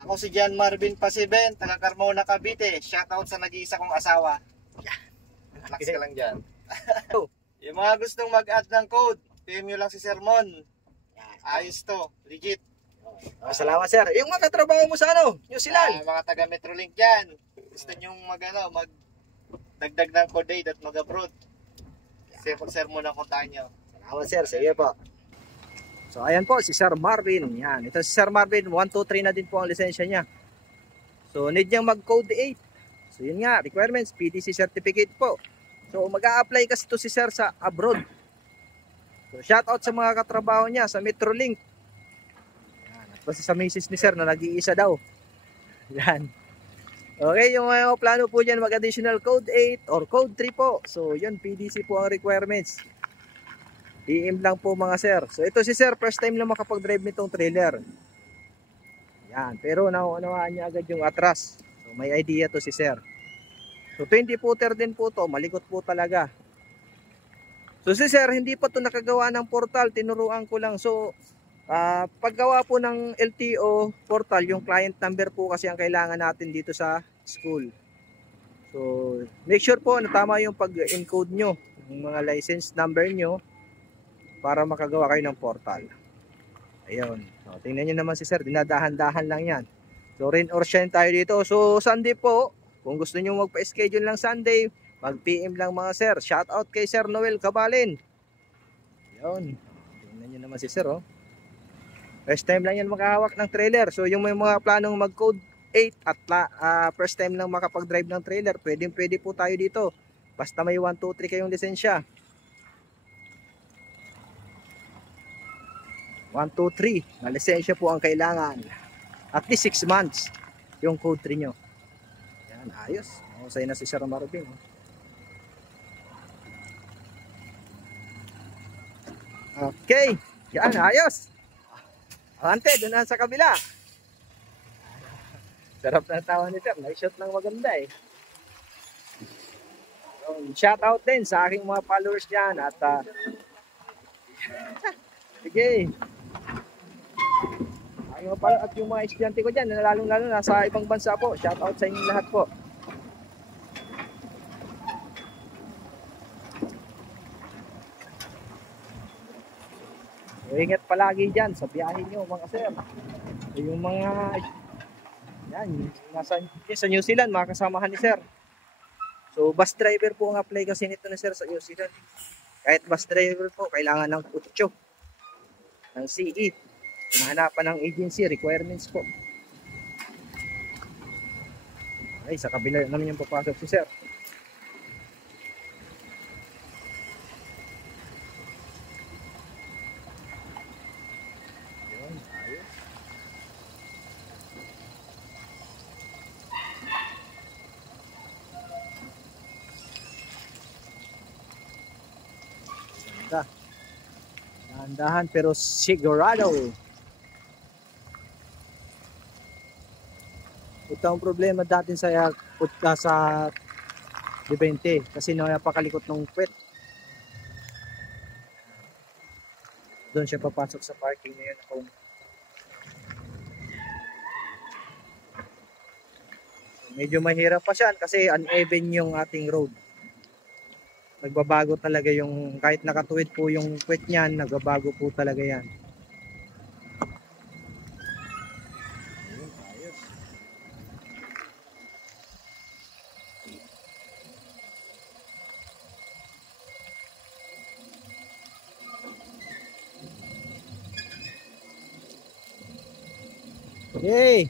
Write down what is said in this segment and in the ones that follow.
Ako si John Marvin Pasiben, taga Carmona, Cavite. Shoutout sa nag-iisa kong asawa. Relax ka lang dyan. Yung mga gustong mag-add ng code, PM nyo lang si Sermon. Ayos to, legit. Salamat sir. Yung mga katrabaho mo sa ano, New Zealand. Mga taga Metrolink dyan. Gusto nyo mag-dagdag ng code 8 at mag-abroad. Sermon ang kontakin nyo. Salamat sir, sige po. So ayan po si Sir Marvin. Yan, ito si Sir Marvin, 1, 2, 3 na din po ang lisensya niya. So need niyang mag-code 8. So yun nga, requirements, PDC certificate po. So mag-a-apply kasi to si Sir sa abroad. So shout out sa mga katrabaho niya sa Metrolink. Yan, at kasi sa misis ni Sir na nag-iisa daw. Yan. Okay, yung mga plano po dyan mag-additional code 8 or code 3 po. So yun, PDC po ang requirements. DM lang po mga sir. So ito si Sir, first time lang makapag-drive nitong trailer. Yan, pero nauunawaan niya agad yung atras. So may idea to si Sir. So 20 footer din po to, malikot po talaga. So si Sir, hindi pa to nakagawa ng portal, tinuruan ko lang. So paggawa po ng LTO portal, yung client number po kasi ang kailangan natin dito sa school. So make sure po na tama yung pag-encode nyo, yung mga license number nyo, para makagawa kayo ng portal. Ayun. So, tingnan nyo naman si Sir, dinadahan-dahan lang yan. So rain or shine tayo dito. So Sunday po, kung gusto nyo magpa-schedule ng Sunday, mag-PM lang mga sir. Shout out kay Sir Noel Cabalin. Ayun. Tingnan nyo naman si Sir, oh. First time lang yan makahawak ng trailer. So yung may mga planong mag-code 8 at first time lang makapag-drive ng trailer, pwede po tayo dito. Basta may 1, 2, 3 kayong lisensya. 1, 2, 3 na lisensya po ang kailangan. At least 6 months yung code 3 nyo. Yan, ayos. Mahusay na si Sir Marvin. Okay. Yan, ayos. Ante, doon na sa kabila. Sarap na tawa ni Sir. Nag-shot ng maganda eh. Shout out din sa aking mga followers dyan. At sige. At yung mga estudyante ko dyan, lalong-lalo nasa ibang bansa po. Shout out sa inyong lahat po. So, ingat palagi dyan sa biyahe nyo mga sir. So, yung mga yan, sa New Zealand, mga kasamahan ni Sir. So bus driver po ang apply kasi nito ni Sir sa New Zealand. Kahit bus driver po, kailangan ng 8 ng CE. Hanapan ng agency requirements po. Okay, sa kabila naman yung papasok si Sir. Yun, ayos. Ganda. Dahan-dahan pero sigurado. Ito ang problema datin sa D20 kasi napakalikot ng puwet. Doon siya papasok sa parking na yun. Medyo mahirap pa siya kasi uneven yung ating road. Nagbabago talaga yung, kahit nakatuwid po yung puwet niyan, nagbabago po talaga yan. Yay!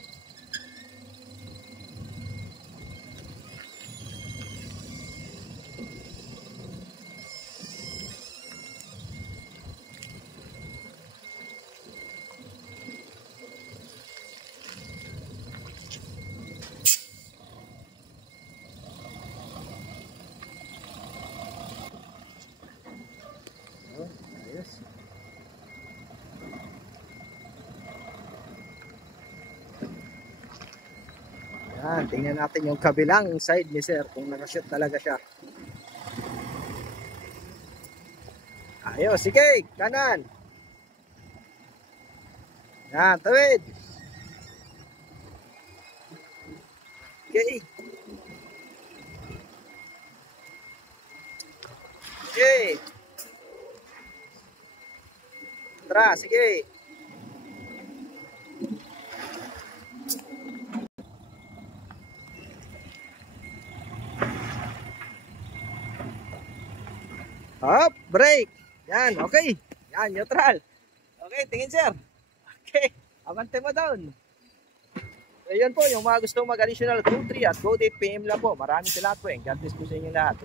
Ayos. Yan, tingnan natin yung kabilang side ni Sir kung nakashoot talaga siya. Ayos, sige, kanan. Yan, tawid. Okay. Sige. Tara, sige. Hop, break. Yan, okay. Yan, neutral. Okay, tingin sir. Okay, abante mo down. So, yun po, yung mga gusto mag-additional code 3 at code 8 PM lang po. Maraming salamat po. God bless po sa inyo lahat.